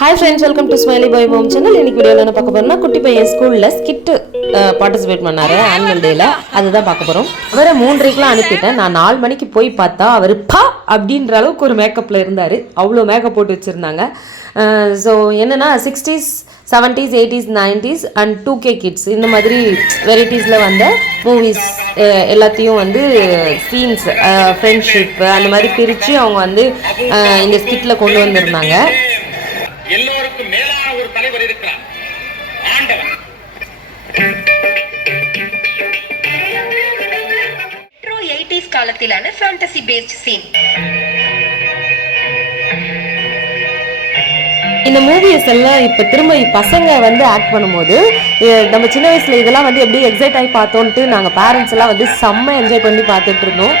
Hi friends, welcome to Smiley Boy Mom channel. இன்னைக்கு வீடியோல என்ன பார்க்க போறோம்னா குட்டி பையன் ஸ்கூல்ல ஸ்கிட் பார்ட்டிசிபேட் பண்ணாரு ஆனுவல் டேல. அதுதான் பார்க்க போறோம். அவரை 3:30க்குலாம் அனுப்பிட்டேன். நான் 4 மணிக்கு போய் பார்த்தா அவர் பா அப்படின்ற அளவுக்கு ஒரு மேக்கப்ல இருந்தாரு. அவ்வளோ மேக்கப் போட்டு வச்சிருந்தாங்க. ஸோ என்னன்னா 60s 70s 80s 90s and 2K kids இந்த மாதிரி வெரைட்டிஸில் வந்த மூவிஸ் எல்லாத்தையும் வந்து சீன்ஸ் ஃப்ரெண்ட்ஷிப் அந்த மாதிரி பிரித்து அவங்க வந்து இந்த ஸ்கிட்டில் கொண்டு வந்திருந்தாங்க. எல்லோருக்கும் மேலான ஒரு தலைவர் இருக்கிறார், ஆண்டவன். retro 80s காலத்திலான ஃபேண்டசி பேஸ்ட் சீன். இந்த மூவிஸ் எல்லாம் இப்போ திரும்ப பசங்க வந்து ஆக்ட் பண்ணும்போது நம்ம சின்ன வயசுல இதெல்லாம் வந்து எப்படி எக்ஸைட் ஆகி பார்த்தோன்ட்டு நாங்கள் பேரண்ட்ஸ் எல்லாம் வந்து செம்ம என்ஜாய் பண்ணி பார்த்துட்டு இருந்தோம்.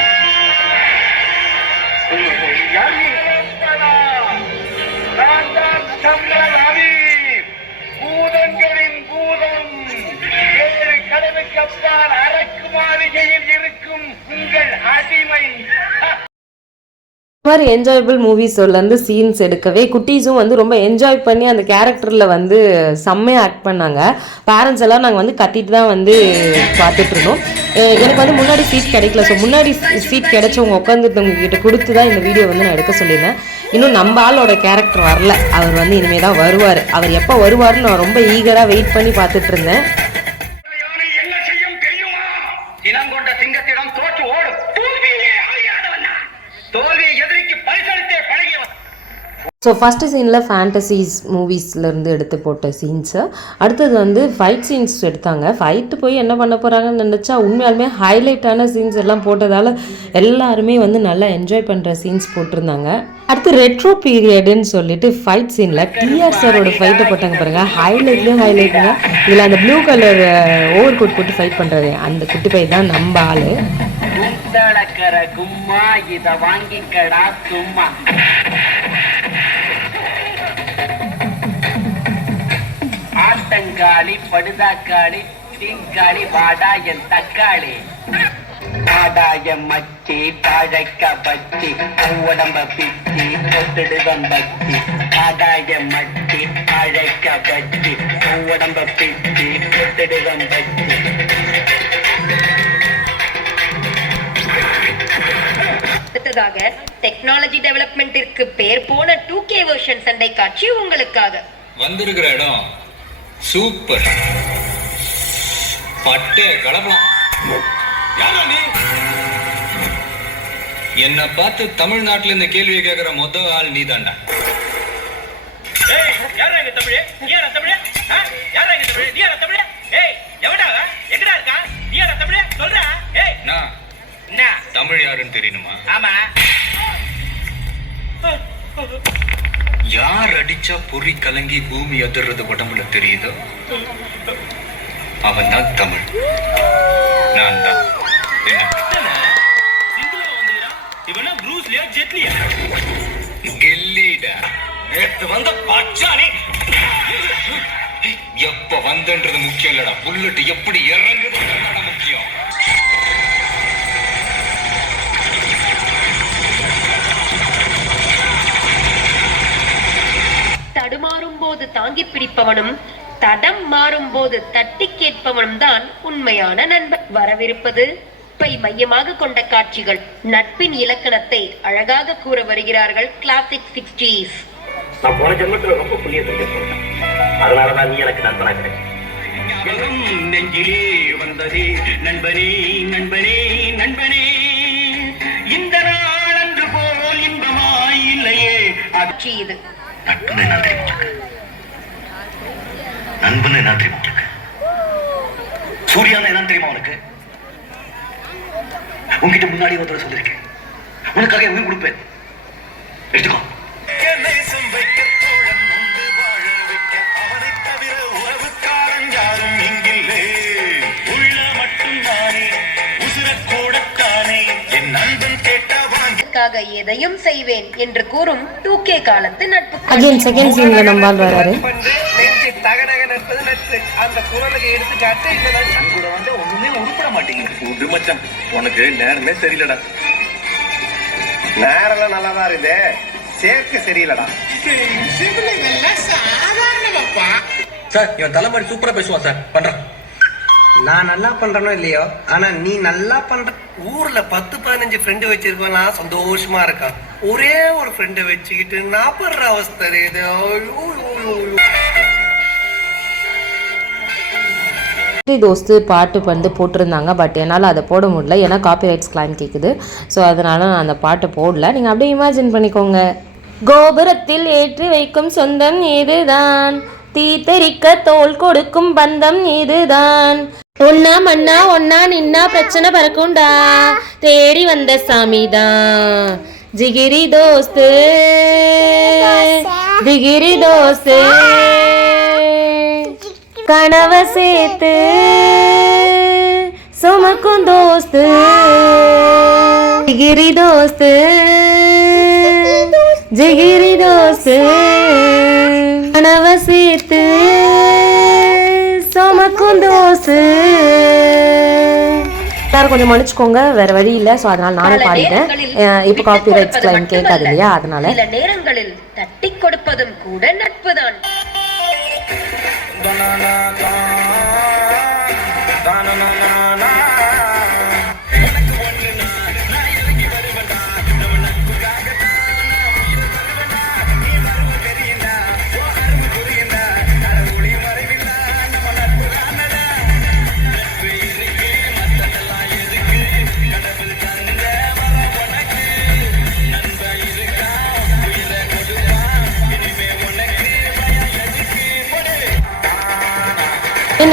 மாதிரி என்ஜாயபிள் மூவிஸ்லேருந்து சீன்ஸ் எடுக்கவே குட்டீஸும் வந்து ரொம்ப என்ஜாய் பண்ணி அந்த கேரக்டரில் வந்து செம்மையாக ஆக்ட் பண்ணாங்க. பேரண்ட்ஸ் எல்லாம் நாங்கள் வந்து கத்திட்டு தான் வந்து பார்த்துட்டு இருந்தோம். எனக்கு வந்து முன்னாடி சீட் கிடைக்கல. ஸோ முன்னாடி சீட் கிடைச்சவங்க உட்காந்துருந்தவங்க கிட்ட கொடுத்து தான் இந்த வீடியோ வந்து நான் எடுக்க சொல்லியிருந்தேன். இன்னும் நம்ம ஆளோட கேரக்டர் வரல. அவர் வந்து இனிமேல் தான் வருவார். அவர் எப்போ வருவார்னு நான் ரொம்ப ஈகராக வெயிட் பண்ணி பார்த்துட்டு இருந்தேன். ஸோ ஃபஸ்ட்டு சீனில் ஃபேண்டசிஸ் மூவிஸ்லேருந்து எடுத்து போட்ட சீன்ஸு, அடுத்தது வந்து ஃபைட் சீன்ஸ் எடுத்தாங்க. ஃபைட்டு போய் என்ன பண்ண போகிறாங்கன்னு நினச்சா உண்மையாலுமே ஹைலைட்டான சீன்ஸ் எல்லாம் போட்டதால் எல்லாருமே வந்து நல்லா என்ஜாய் பண்ணுற சீன்ஸ் போட்டிருந்தாங்க. அடுத்து ரெட்ரோ பீரியடுன்னு சொல்லிட்டு ஃபைட் சீனில் டிஆர் சாரோட ஃபைட்டை போட்டாங்க பாருங்கள். ஹைலைட்லேயும் ஹைலைட்டுங்க. இதில் அந்த ப்ளூ கலர் ஓவர் கோட் போட்டு ஃபைட் பண்ணுறது அந்த குட்டி பை தான் நம்ம ஆள். ஆட்டங்காளி படுதாக்காளி தீங்காளி வாடா என் தக்காளி ஆடாய மச்சி பாழைக்க பச்சி உடம்ப பிச்சி பொட்டுடுதம் பச்சி ஆடாய மச்சி பாழைக்க பச்சி உடம்ப பிச்சி பொட்டுடுதம் பச்சி. அடுத்ததாக டெக்னாலஜி டெவலப்மெண்டிற்கு பேர் போன 2K வெர்ஷன் சண்டை காட்சி உங்களுக்காக. வந்திருக்கிற இடம் சூப்பர். பட்டே கலப்பலாம். என்ன பார்த்து தமிழ்நாட்டுல இந்த கேள்வியை கேட்கிற மொத்த ஆள் நீ தாண்டா. தமிழ் யாருன்னு தெரியணுமா? ஆமா. யார் அடிச்சா பொறி கலங்கி பூமி அதிர்றது உடம்புல தெரியுதோ அவன் தான் தமிழ். நான் தான். எப்ப வந்தன்றது முக்கியம் இல்லடா, புல்லட் எப்படி இறங்குது முக்கியம். தடுமாறும் போது தாங்கி பிடிப்பவனும் தடம் மாறும் போது தட்டி கேட்பவனும் தான் உண்மையான நண்பன். வரவிருப்பது மையமாக கொண்ட காட்சிகள். நட்பின் இலக்கணத்தை அழகாக கூற வருகிறார்கள் கிளாசிக் 60s. நான் போன ஜென்மத்துல ரொம்ப புண்ணியம் செஞ்சேன். அதனாலதான் நீ எனக்கு நண்பனா கிடையாது. நெஞ்சிலே வந்ததே நண்பனே நண்பனே நண்பனே, இந்த நாள் அன்று போல் இன்பமாய் இல்லையே. ஆட்சி இது. நட்புன்னு என்ன தெரியுமா உனக்கு? நண்பன்னு என்ன தெரியுமா உனக்கு? சூர்யான்னு என்ன தெரியுமா உனக்கு? உன்கிட்ட முன்னாடி ஒருத்தர சொல்லிருக்கேன், உனக்காக உயிர் கொடுப்பேன், எடுத்துக்கோ. எதையும் செய்வேன் என்று கூறும் 2K காலத்து நட்பு. அகைன் செகண்ட் சீன்ல நம்ம வராரு. அந்த குரலுக்கு எடுத்துக்காட்டு கூட வந்து ஒண்ணுமே உருப்பட மாட்டேங்குது. மச்சான் உனக்கு நேரமே சரியில்லடா. நேரம் நல்லாதான் இருக்கு, சேர்க்க சரியில்லடா. சார் இவன் தலைமுறை சூப்பரா பேசுவான் சார். பண்றேன். நான் நல்லா பண்றனோ இல்லையோ, ஆனா நீ நல்லா பண்ற. ஊர்ல 10-15 ஃப்ரெண்டு வச்சிருக்கோம்னா சந்தோஷமா இருக்கான். ஒரே ஒரு ஃப்ரெண்டை வச்சுக்கிட்டு நான் படுற அவஸ்தை இது. தோஸ்து பாட்டு வந்து போட்டிருந்தாங்க. பட் என்னால் அதை போட முடியல, ஏன்னா காப்பிரைட்ஸ் கிளைம் கேட்குது. ஸோ அதனால நான் அந்த பாட்டை போடல. நீங்கள் அப்படியே இமேஜின் பண்ணிக்கோங்க. கோபுரத்தில் ஏற்றி வைக்கும் சொந்தம் இதுதான், தீத்தரிக்க தோல் கொடுக்கும் பந்தம் இதுதான். ஒன்னா மண்ணா ஒன்னா நின்னா பிரச்சனை பறக்குண்டா, தேடி வந்த சாமிதான் ஜிகிரி தோஸ்து திகிரி தோஸ்து, கனவ சேர்த்து சுமக்கும் தோஸ்து ஜிகிரி தோஸ்து ஜிகிரி தோஸ்து, கனவ சேர்த்து சுமக்கும் தோஸ்து. எல்லாரும் கொஞ்சம் மன்னிச்சுக்கோங்க, வேற வழி இல்லை. ஸோ அதனால நானே பாடிட்டேன். இப்போ காப்பிரைட்ஸ் கிளைம் கேட்காது இல்லையா, அதனால. சில நேரங்களில் தட்டி கொடுப்பதும் கூட நட்புதான்.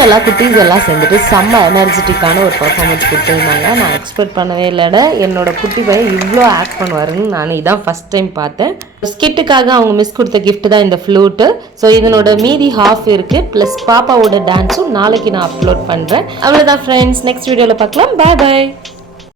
எல்லாம் குட்டீஸ் எல்லாம் சேர்ந்துட்டு செம்ம எனர்ஜெட்டிக்கான ஒரு பர்ஃபார்மன்ஸ் கொடுத்துருந்தாங்க. நான் எக்ஸ்பெக்ட் பண்ணவே இல்லைட என்னோட குட்டி பையன் இவ்வளோ ஆக்ட் பண்ணுவாருன்னு. நான் இதான் ஃபஸ்ட் டைம் பார்த்தேன். ஸ்கிட்டுக்காக அவங்க மிஸ் கொடுத்த கிஃப்ட் தான் இந்த ஃப்ளூட்டு. ஸோ இதனோட மீதி ஹாஃப் இருக்குது, ப்ளஸ் பாப்பாவோட டான்ஸும் நாளைக்கு நான் அப்லோட் பண்ணுறேன். அவ்வளோதான் ஃப்ரெண்ட்ஸ், நெக்ஸ்ட் வீடியோவில் பார்க்கலாம். பாய் பாய்.